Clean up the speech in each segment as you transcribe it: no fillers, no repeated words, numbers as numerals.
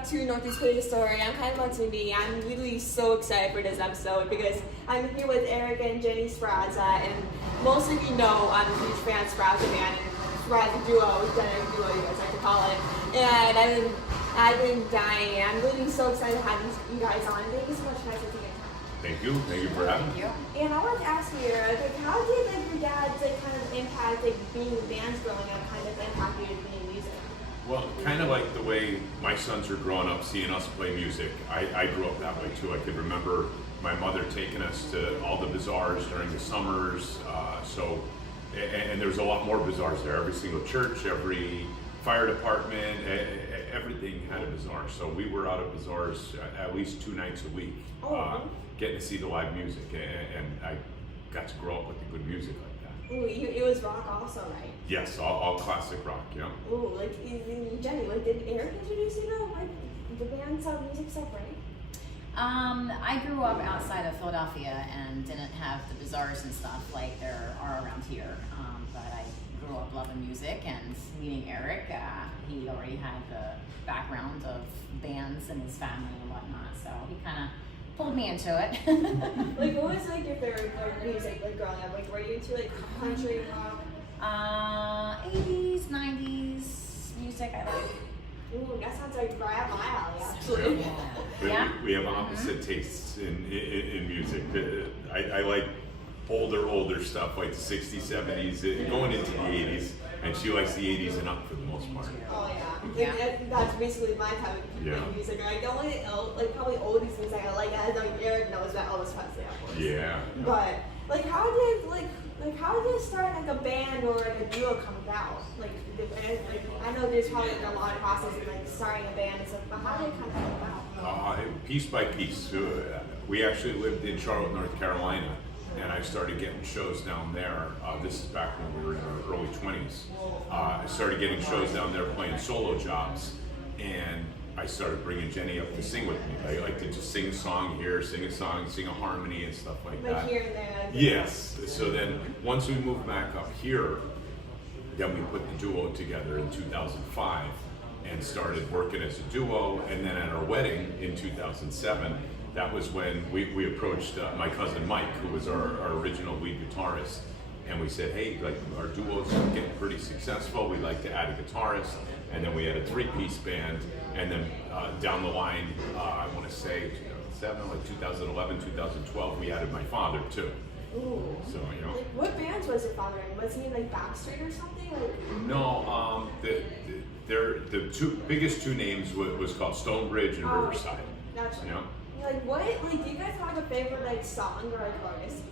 back to Northeast NEPA Story. I'm Kylie Montigney. I'm really so excited for this episode because I'm here with Eric and Jenny Sperazza, and most of you know I'm a huge fan of Sperazza Band and Sperazza Duo, Jenny Duo, you guys like to call it. And I've been dying. I'm really so excited to have you guys on. Thank you so much, guys, for taking time. Thank you for having me. And I wanted to ask you, how did your dad's kind of impact, being in bands growing up, kind of impact you being in music? Well, kind of like the way my sons are growing up seeing us play music, I grew up that way too. I could remember my mother taking us to all the bazaars during the summers. And there's a lot more bazaars there. Every single church, every fire department, everything had a bazaar. So we were out of bazaars at least 2 nights a week, getting to see the live music. And I got to grow up with the good music like that. Ooh, it was rock also, right? Yes, all classic rock, yeah. Ooh, Jenny, did Eric introduce you to the band music stuff, right? I grew up outside of Philadelphia and didn't have the bazaars and stuff like there are around here. But I grew up loving music and meeting Eric. He already had the background of bands in his family and whatnot, so he kind of pulled me into it. What was your favorite music growing up? Were you into country rock? 80s, 90s music I like. Ooh, that sounds like right up my alley, actually. Yeah. We have opposite tastes in music. I like older stuff like the 60s, 70s, going into the 80s, and she likes the 80s and up for the most part. Oh yeah. That's basically my type of music. The only probably oldies music I like, I know Eric knows about Elvis Presley, of course. Yeah. But how did it start a band or a duo come about? I know there's probably a lot of process in starting a band and stuff, but how did it kind of come about? Piece by piece. We actually lived in Charlotte, North Carolina, and I started getting shows down there. This is back when we were in our early 20s. I started getting shows down there playing solo jobs, and I started bringing Jenny up to sing with me. I like to just sing a song here, sing a song, sing a harmony and stuff like that. Here and there. Yes. So then once we moved back up here, then we put the duo together in 2005 and started working as a duo. And then at our wedding in 2007, that was when we approached my cousin Mike, who was our original lead guitarist. And we said, hey, our duo's getting pretty successful. We'd like to add a guitarist. And then we had a 3-piece band. And then down the line, I want to say 2011, 2012, we added my father too. Ooh. So, what bands was your father in? Was he in Backstreet or something? No, the biggest two names was called Stonebridge and Riverside. Gotcha. You know? Do you guys have a favorite song or artist?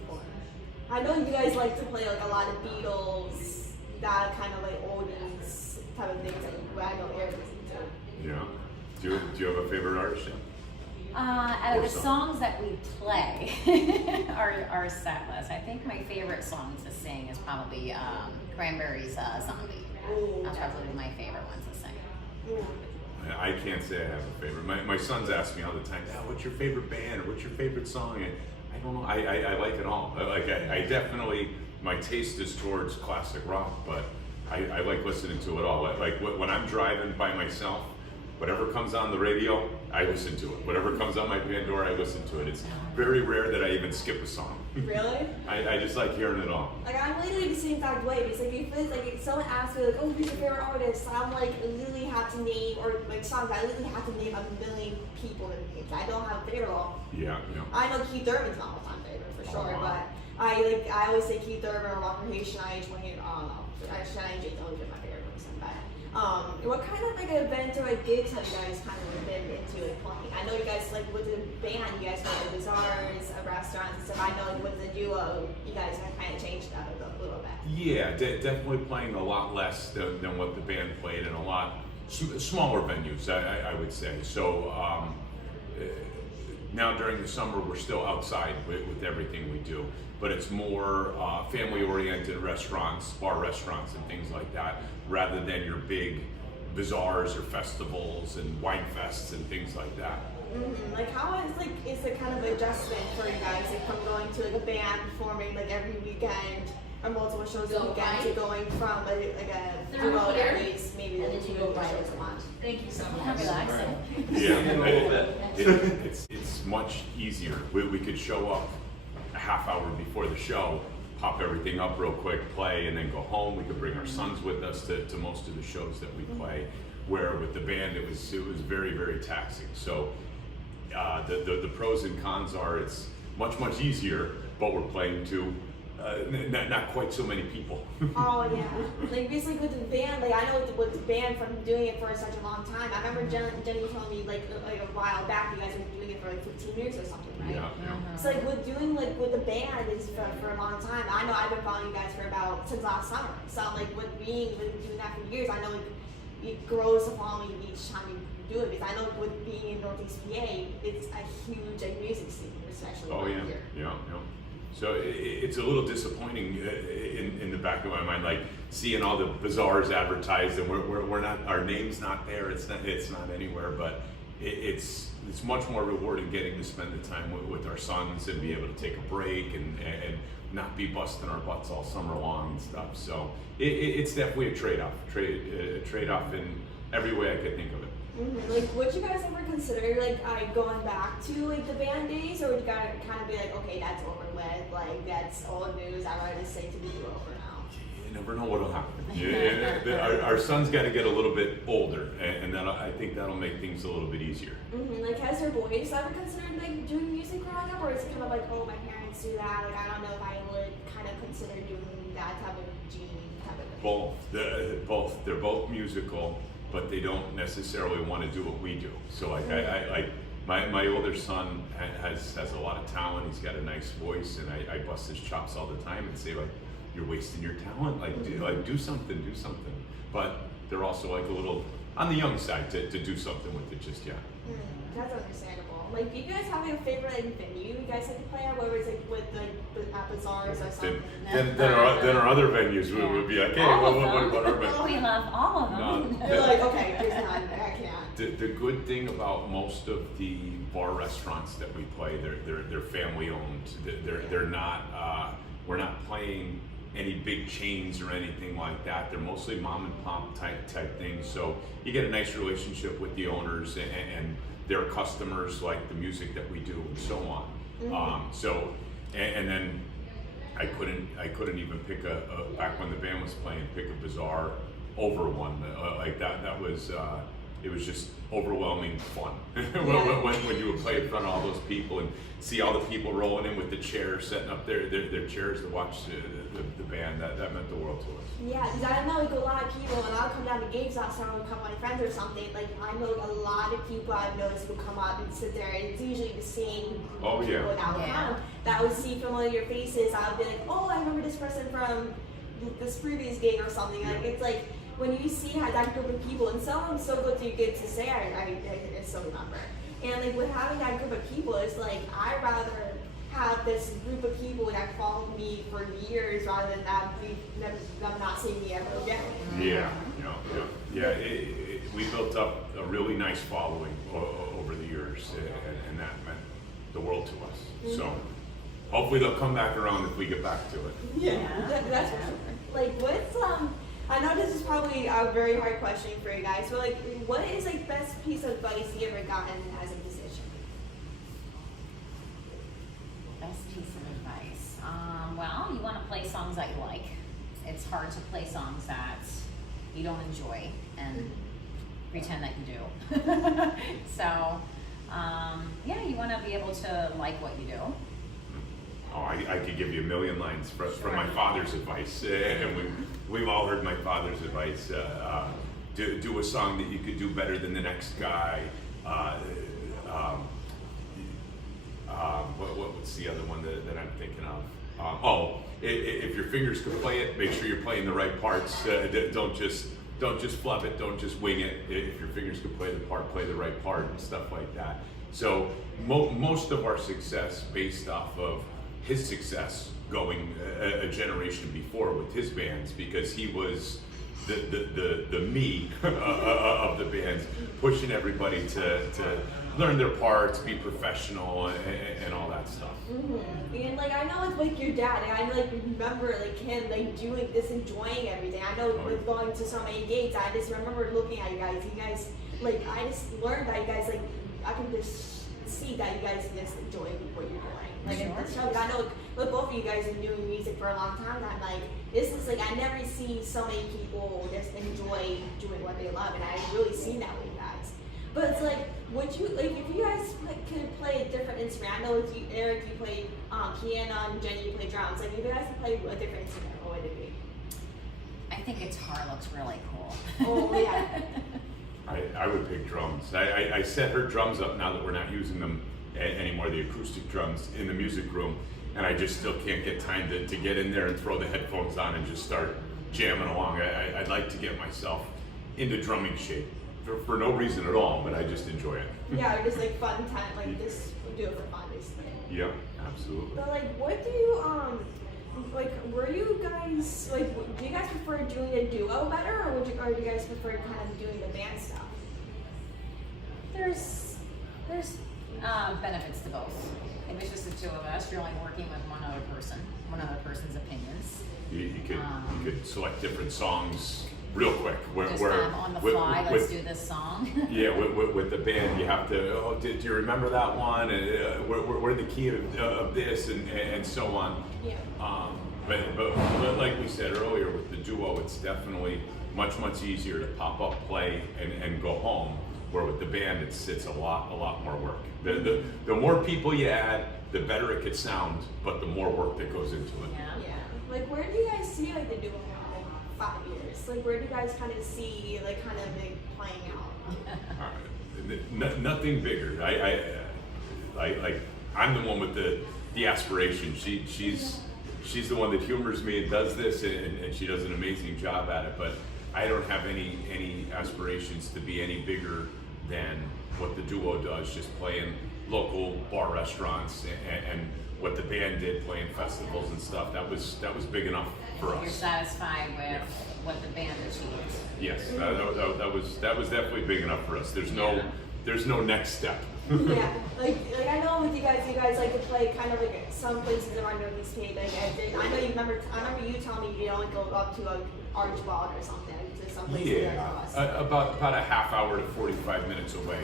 I know you guys like to play a lot of Beatles, that kind of oldies type of things that I know Eric listens to. Yeah. Do you have a favorite artist? Out of the songs that we play, our set list, I think my favorite song to sing is probably Cranberries' Zombie. That's probably my favorite one to sing. I can't say I have a favorite. My sons ask me all the time, what's your favorite band or what's your favorite song? And I don't know. I like it all. I definitely, my taste is towards classic rock, but I like listening to it all. When I'm driving by myself, whatever comes on the radio, I listen to it. Whatever comes on my Pandora, I listen to it. It's very rare that I even skip a song. Really? I just like hearing it all. I'm literally the same exact way. Because if someone asks me oh, who's your favorite artist, I'm literally have to name, or songs, I literally have to name a million people in the I don't have a favorite all. Yeah. I know Keith Urban's my all-time favorite for sure, wow. but I always say Keith Urban or Walker Hayes, Shania Twain. Shania Twain's always been my favorite person, but. What kind of events or gigs have you guys kind of been into playing? I know you guys with the band, you guys play at bazaars, restaurants and stuff. I know with the duo, you guys have kind of changed that a little bit. Yeah, definitely playing a lot less than what the band played, and a lot smaller venues, I would say. So now during the summer, we're still outside with everything we do, but it's more family-oriented restaurants, bar restaurants and things like that, rather than your big bazaars or festivals and wine fests and things like that. Mm-hmm. How is the kind of adjustment for you guys from going to a band performing every weekend or multiple shows a Go weekend right. to going from like a Through duo here, at least maybe and then you two go right. shows a month. Thank you so How much. relaxing. Yeah, it's much easier. We could show up a half hour before the show, pop everything up real quick, play, and then go home. We could bring our sons with us to most of the shows that we play. Where with the band, it was very, very taxing. So the pros and cons are it's much easier, but we're playing to not quite so many people. Oh yeah, like basically with the band, like I know with the band from doing it for such a long time. I remember Jenny told me like a while back you guys have been doing it for like 15 years or something, right? Yeah. So like with doing like with the band is for a long time. I know I've been following you guys for since last summer. So like with doing that for years, I know like it grows to follow you each time you do it. Because I know with being in Northeast PA, it's a huge like music scene, especially Oh around yeah, here. yeah. So it's a little disappointing in the back of my mind, like seeing all the bazaars advertised, and we're not, our name's not there. It's not anywhere, but it's much more rewarding getting to spend the time with our sons and be able to take a break and not be busting our butts all summer long and stuff. So it's definitely a trade-off in every way I could think of it. Mm-hmm. Like, would you guys ever consider like going back to like the band days, or would you guys kind of be like, okay, that's over with, like that's old news. I'd rather just say to be over now. You never know what'll happen. Our son's got to get a little bit older, and I think that'll make things a little bit easier. Mm-hmm. Like, has your boys ever considered like doing music growing up, or is it kind of like, oh, my parents do that? Like, I don't know if I would kind of consider doing that type of gene type of thing. Both. They're both musical, but they don't necessarily want to do what we do. So like my older son has a lot of talent. He's got a nice voice, and I bust his chops all the time and say like, you're wasting your talent. Like do something. But they're also like a little on the young side to do something with it just yet. That's understandable. Like, do you guys have a favorite like venue you guys like to play at, whether it's like with like bazaars or something? Then our other venues would be like, hey, what about our venue? We love all of them. They're like, okay, there's none. I can't. The good thing about most of the bar restaurants that we play, they're family owned. They're not. We're not playing any big chains or anything like that. They're mostly mom and pop type things. So you get a nice relationship with the owners and their customers like the music that we do and so on. Mm-hmm. And then I couldn't even pick back when the band was playing, pick a bazaar over one like that. That was it was just overwhelming fun when you would play in front of all those people and see all the people rolling in with the chairs, setting up their chairs to watch the band. That meant the world to us. Yeah, because I know like a lot of people, when I'll come down to gigs outside with a couple of my friends or something, like I know a lot of people I've noticed who come up and sit there, and it's usually the same people that will come. That I would see familiar faces. I'll be like, oh, I remember this person from this previous gig or something. Like it's like when you see how that group of people, and some of them so good you get to say, I still remember. And like with having that group of people, it's like I'd rather have this group of people that followed me for years rather than them not seeing me ever again. Yeah. We built up a really nice following over the years, and that meant the world to us. Mm-hmm. So hopefully they'll come back around if we get back to it. Yeah. That's for sure. Like what's I know this is probably a very hard question for you guys, but like, what is like best piece of advice you ever gotten as a musician? Best piece of advice. Well, you want to play songs that you like. It's hard to play songs that you don't enjoy and pretend that you do. So, you want to be able to like what you do. Oh, I could give you a million lines from my father's advice, and we've all heard my father's advice. Do a song that you could do better than the next guy. What's the other one that I'm thinking of? If your fingers can play it, make sure you're playing the right parts. Don't just flub it. Don't just wing it. If your fingers can play the part, play the right part and stuff like that. So most of our success based off of his success going a generation before with his bands, because he was the me of the bands, pushing everybody to learn their parts, be professional, and all that stuff. And like I know it's like your dad, and I like remember like him like doing this, enjoying everything. I know with going to so many dates, I just remember looking at you guys. You guys like I just learned that you guys like I can just see that you guys just enjoy what you're doing. Like in the show, I know with both of you guys have been doing music for a long time. I'm like, this is like I never see so many people just enjoy doing what they love, and I really seen that with you guys. But it's like, would you like if you guys could play a different instrument? I know with you, Eric, you play piano, and Jenny, you play drums. Like, if you guys could play a different instrument, what would it be? I think guitar looks really cool. Oh yeah. I would pick drums. I set her drums up now that we're not using them anymore, the acoustic drums in the music room, and I just still can't get time to get in there and throw the headphones on and just start jamming along. I'd like to get myself into drumming shape for no reason at all, but I just enjoy it. Yeah, or just like fun time, like just do it for fun, basically. Yep, absolutely. But like, what do you like? Were you guys like? Do you guys prefer doing a duo better, or or do you guys prefer kind of doing the band stuff? There's benefits to both. If it's just the two of us, you're only working with one other person's opinions. You could select different songs real quick. Just on the fly, let's do this song. Yeah, with the band, you have to. Do you remember that one? And we're the key of this, and so on. Yeah. But like we said earlier, with the duo, it's definitely much easier to pop up, play, and go home. Where with the band, it's a lot more work. The more people you add, the better it could sound, but the more work that goes into it. Yeah. Like, where do you guys see like the duo in like 5 years? Like, where do you guys kind of see like kind of like playing out? Nothing bigger. I'm the one with the aspiration. She's the one that humors me and does this, and she does an amazing job at it. But I don't have any aspirations to be any bigger than what the duo does, just playing local bar restaurants, and what the band did, playing festivals and stuff. That was big enough for us. You're satisfied with what the band achieved. Yes, that was definitely big enough for us. There's no next step. Yeah, like I know with you guys like to play kind of like some places around Northeast State. Like I remember you telling me you only go up to like Archibald or something to some places. Yeah, about a half hour to 45 minutes away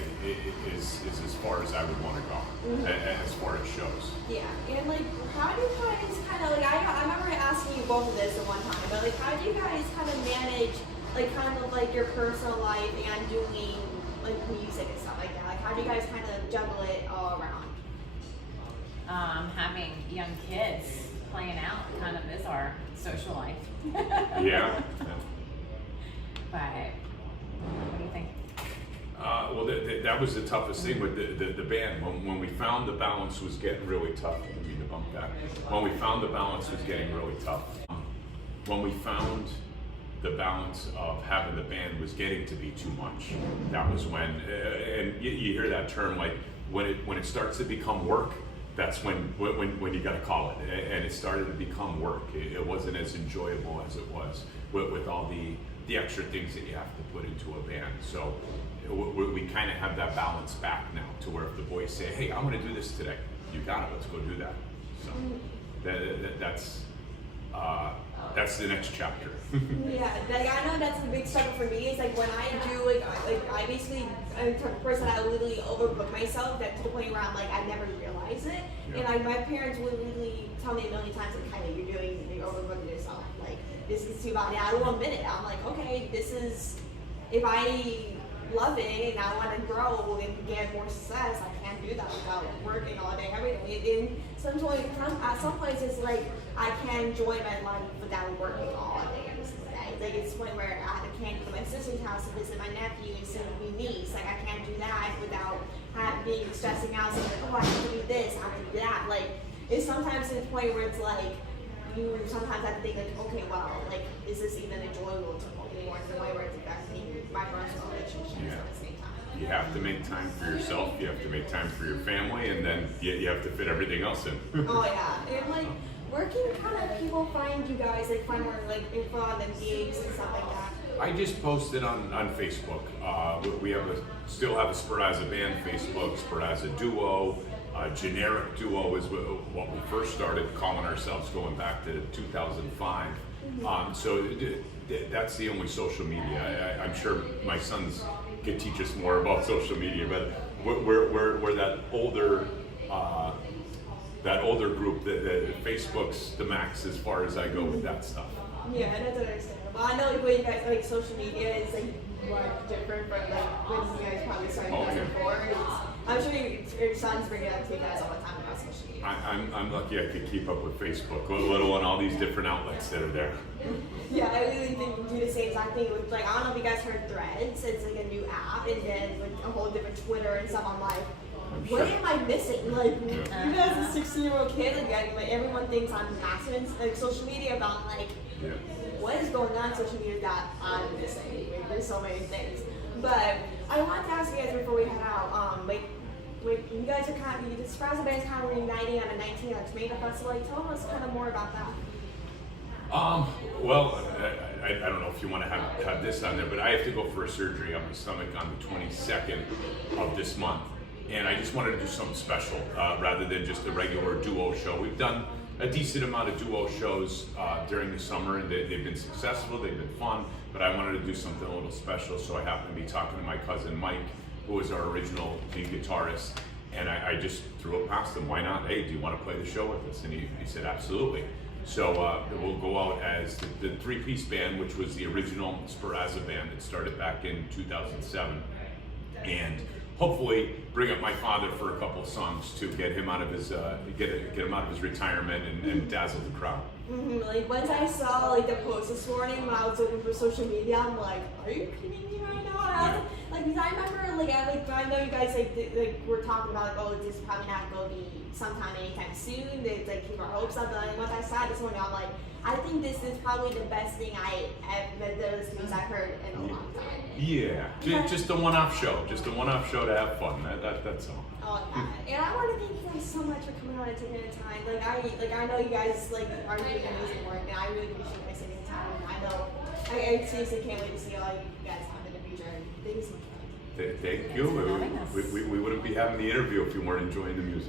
is as far as I would want to go, as far as shows. Yeah, and like how do you guys kind of like I remember asking you both of this at one time, but like how do you guys kind of manage like kind of like your personal life and doing like music and stuff like that? Like how do you guys kind of juggle it all around? Having young kids playing out kind of is our social life. Yeah. But what do you think? Well, that was the toughest thing with the band. When we found the balance was getting really tough, I didn't mean to bump that. When we found the balance was getting really tough. When we found the balance of having the band was getting to be too much, that was when, and you hear that term, like when it starts to become work, that's when you got to call it. And it started to become work. It wasn't as enjoyable as it was with all the extra things that you have to put into a band. So we kind of have that balance back now, to where if the boys say, hey, I'm going to do this today, you got it, let's go do that. So that's the next chapter. Yeah, like I know that's the big struggle for me. Is like when I do like I basically I'm the type of person I literally overbook myself, that to the point where I'm like I never realize it. Yeah. And like my parents would literally tell me a million times like, Kylie, you're overbooking yourself. Like this is too bad. And I will admit it. I'm like, okay, this is, if I love it and I want to grow and get more success, I can't do that without working all day, every day. And at some places, like I can't enjoy my life without working all day every single day. Like it's one where I can't go to my sister's house to visit my nephew and see my niece. Like I can't do that without being stressing out, saying like, oh, I have to do this, I have to do that. Like it's sometimes to the point where it's like you sometimes have to think like, okay, well, like is this even enjoyable to me, or the way where it's affecting my personal relationships at the same time. You have to make time for yourself, you have to make time for your family, and then you have to fit everything else in. Oh yeah, and like where can kind of people find you guys, like find more like info on the gigs and stuff like that? I just posted on Facebook. We still have a Sperazza band Facebook, Sperazza Duo. Generic Duo is what we first started calling ourselves going back to 2005. So that's the only social media. I'm sure my sons could teach us more about social media, but we're that older group that Facebook's the max as far as I go with that stuff. Yeah, that's understandable. I know when you guys like social media is like much different from like when you guys probably started using before. I'm sure your sons bring it up to you guys all the time about social media. I'm lucky I could keep up with Facebook, let alone all these different outlets that are there. Yeah, I really think you do the same exact thing with like I don't know if you guys heard Threads. It's like a new app, and then with a whole different Twitter and stuff. I'm like, what am I missing? Like, you guys, a 16-year-old kid, like everyone thinks I'm massive in like social media about like. Yeah. What is going on social media that I'm missing? Like, there's so many things. But I wanted to ask you guys before we head out, like you guys are kind of, the Sperazza band's kind of reuniting on the 19th at NEPA Festival. Like, tell us kind of more about that. Well, I don't know if you want to have this on there, but I have to go for a surgery on my stomach on the 22nd of this month. And I just wanted to do something special rather than just a regular duo show. We've done a decent amount of duo shows during the summer, and they've been successful, they've been fun, but I wanted to do something a little special, so I happened to be talking to my cousin Mike, who was our original lead guitarist, and I just threw it past him, why not? Hey, do you want to play the show with us? And he said, absolutely. So we'll go out as the three-piece band, which was the original Sperazza band that started back in 2007, and hopefully bring up my father for a couple of songs to get him out of his get him out of his retirement and dazzle the crowd. Like once I saw like the post this morning when I was looking for social media, I'm like, are you kidding me right now? And I was, because I remember I know you guys like were talking about like, oh, this is probably not going to be sometime anytime soon. They like keep our hopes up. But once I saw it this morning, I'm like, I think this is probably the best thing those things I've heard in a long time. Yeah, just a one-off show, to have fun. That's all. Oh, and I want to thank you guys so much for coming on and taking the time. I know you guys are doing amazing work, and I really appreciate you guys taking the time. And I know I seriously can't wait to see all you guys have in the future. Thank you so much. Thank you. We wouldn't be having the interview if you weren't enjoying the music.